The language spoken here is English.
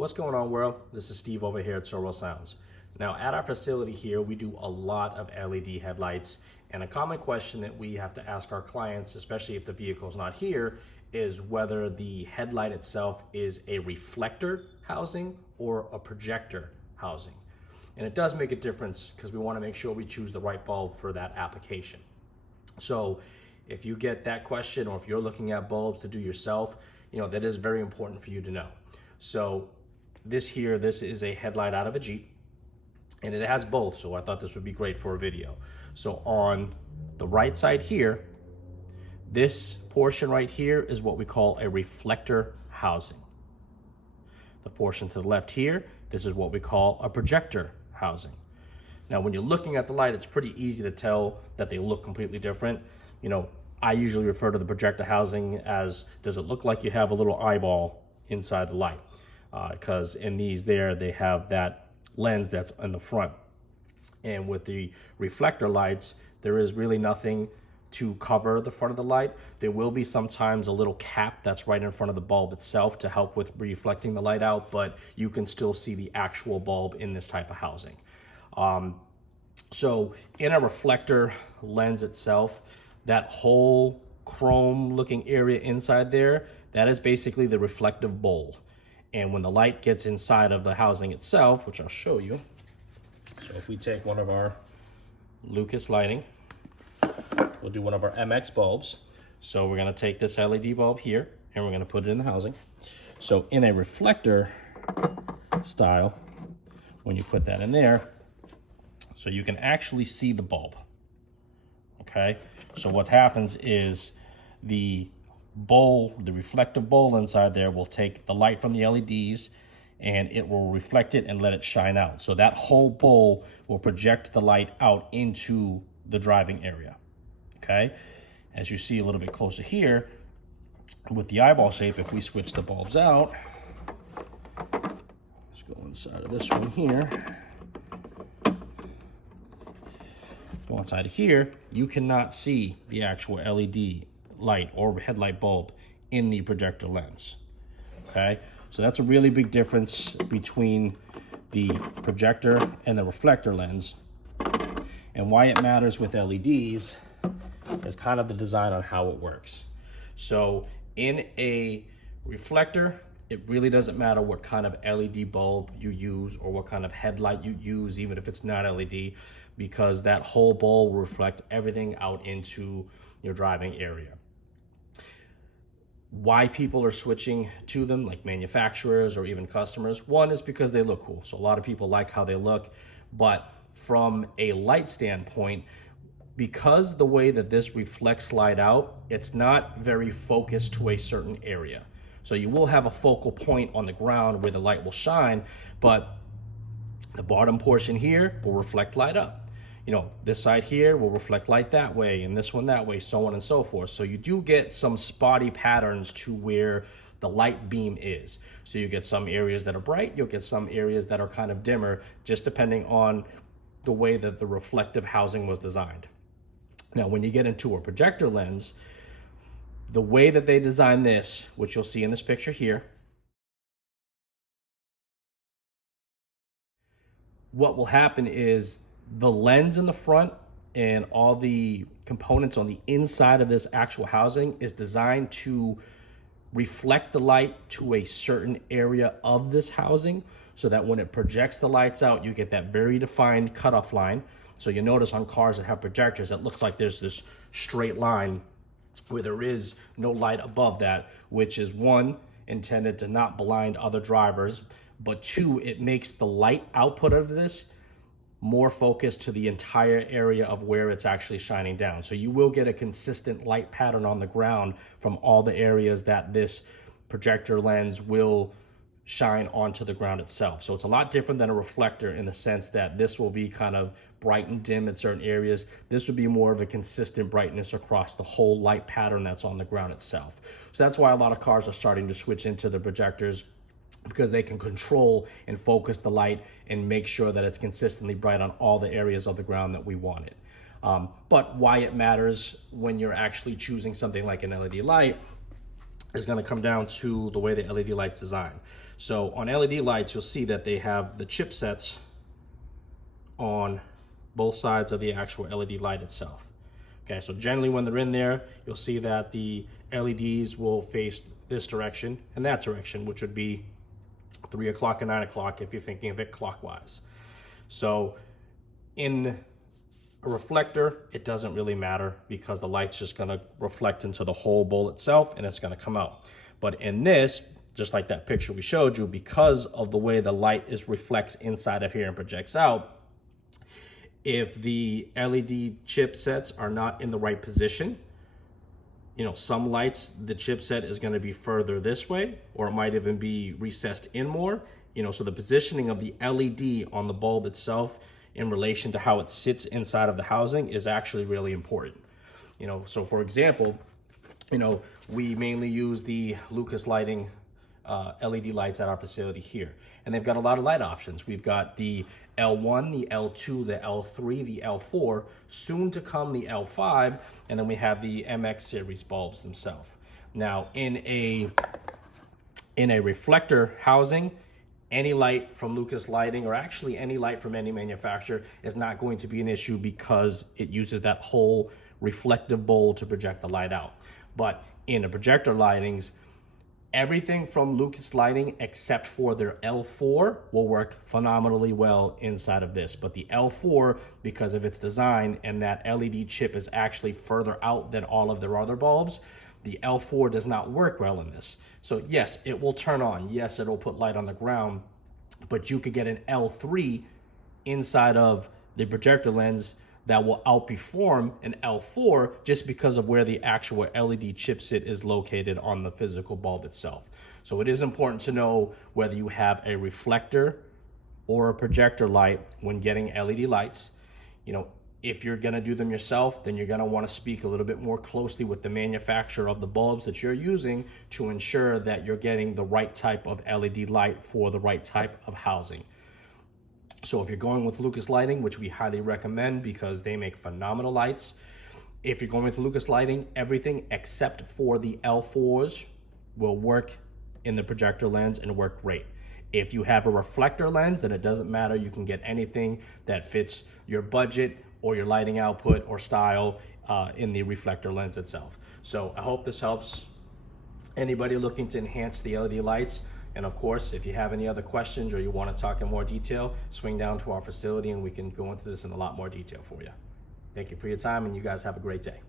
What's going on, world? This is Steve over here at SoReal Sounds. Now, at our facility here, we do a lot of LED headlights, and a common question that we have to ask our clients, especially if the vehicle's not here, is whether the headlight itself is a reflector housing or a projector housing. And it does make a difference because we want to make sure we choose the right bulb for that application. So if you get that question, or if you're looking at bulbs to do yourself, that is very important for you to know. So this is a headlight out of a Jeep, and it has both, so I thought this would be great for a video. So on the right side here, this portion right here is what we call a reflector housing. The portion to the left here, this is what we call a projector housing. Now, when you're looking at the light, it's pretty easy to tell that they look completely different. I usually refer to the projector housing as, does it look like you have a little eyeball inside the light? Because in these they have that lens that's in the front. And with the reflector lights, there is really nothing to cover the front of the light. There will be sometimes a little cap that's right in front of the bulb itself to help with reflecting the light out, but you can still see the actual bulb in this type of housing. So in a reflector lens itself, that whole chrome looking area inside there, that is basically the reflective bowl. And when the light gets inside of the housing itself, which I'll show you. So if we take one of our Lucas lighting, we'll do one of our MX bulbs. So we're gonna take this LED bulb here and we're gonna put it in the housing. So in a reflector style, when you put that in there, so you can actually see the bulb, okay? So what happens is the bowl, the reflective bowl inside there will take the light from the LEDs and it will reflect it and let it shine out. So that whole bowl will project the light out into the driving area, okay? As you see a little bit closer here, with the eyeball shape, if we switch the bulbs out, let's go inside of this one here. Go inside of here, you cannot see the actual LED light or headlight bulb in the projector lens, okay? So that's a really big difference between the projector and the reflector lens. And why it matters with LEDs is kind of the design on how it works. So in a reflector, it really doesn't matter what kind of LED bulb you use or what kind of headlight you use, even if it's not LED, because that whole bowl will reflect everything out into your driving area. Why people are switching to them, like manufacturers or even customers, one is because they look cool. So a lot of people like how they look, but from a light standpoint, because the way that this reflects light out, it's not very focused to a certain area. So you will have a focal point on the ground where the light will shine, but the bottom portion here will reflect light up. This side here will reflect light that way, and this one that way, so on and so forth. So you do get some spotty patterns to where the light beam is. So you get some areas that are bright, you'll get some areas that are kind of dimmer, just depending on the way that the reflective housing was designed. Now, when you get into a projector lens, the way that they design this, which you'll see in this picture here, what will happen is the lens in the front and all the components on the inside of this actual housing is designed to reflect the light to a certain area of this housing, so that when it projects the lights out, you get that very defined cutoff line. So you notice on cars that have projectors, it looks like there's this straight line where there is no light above that, which is one, intended to not blind other drivers, but two, it makes the light output of this more focused to the entire area of where it's actually shining down. So you will get a consistent light pattern on the ground from all the areas that this projector lens will shine onto the ground itself. So it's a lot different than a reflector in the sense that this will be kind of bright and dim in certain areas. This would be more of a consistent brightness across the whole light pattern that's on the ground itself. So that's why a lot of cars are starting to switch into the projectors, because they can control and focus the light and make sure that it's consistently bright on all the areas of the ground that we want it. But why it matters when you're actually choosing something like an LED light is going to come down to the way the LED light's designed. So on LED lights, you'll see that they have the chipsets on both sides of the actual LED light itself. Okay, so generally when they're in there, you'll see that the LEDs will face this direction and that direction, which would be 3 o'clock and 9 o'clock if you're thinking of it clockwise. So in a reflector, it doesn't really matter because the light's just gonna reflect into the whole bowl itself and it's gonna come out. But in this, just like that picture we showed you, because of the way the light reflects inside of here and projects out, if the LED chipsets are not in the right position, you know, some lights, the chipset is going to be further this way, or it might even be recessed in more, you know, so the positioning of the LED on the bulb itself in relation to how it sits inside of the housing is actually really important. You know, so for example, you know, we mainly use the Lucas Lighting LED lights at our facility here, and they've got a lot of light options. We've got the L1, the L2, the L3, the L4, soon to come the L5, and then we have the MX series bulbs themselves. Now in a reflector housing, any light from Lucas Lighting, or actually any light from any manufacturer, is not going to be an issue because it uses that whole reflective bowl to project the light out. But in the projector lightings, everything from Lucas Lighting except for their L4 will work phenomenally well inside of this. But the L4, because of its design and that LED chip is actually further out than all of their other bulbs, the L4 does not work well in this. So yes, it will turn on. Yes, it'll put light on the ground, but you could get an L3 inside of the projector lens that will outperform an L4 just because of where the actual LED chipset is located on the physical bulb itself. So it is important to know whether you have a reflector or a projector light when getting LED lights. You know, if you're gonna do them yourself, then you're gonna wanna speak a little bit more closely with the manufacturer of the bulbs that you're using to ensure that you're getting the right type of LED light for the right type of housing. So if you're going with Lucas Lighting, which we highly recommend because they make phenomenal lights, if you're going with Lucas Lighting, everything except for the L4s will work in the projector lens and work great. If you have a reflector lens, then it doesn't matter. You can get anything that fits your budget or your lighting output or style in the reflector lens itself. So I hope this helps anybody looking to enhance the LED lights. And of course, if you have any other questions or you want to talk in more detail, swing down to our facility and we can go into this in a lot more detail for you. Thank you for your time, and you guys have a great day.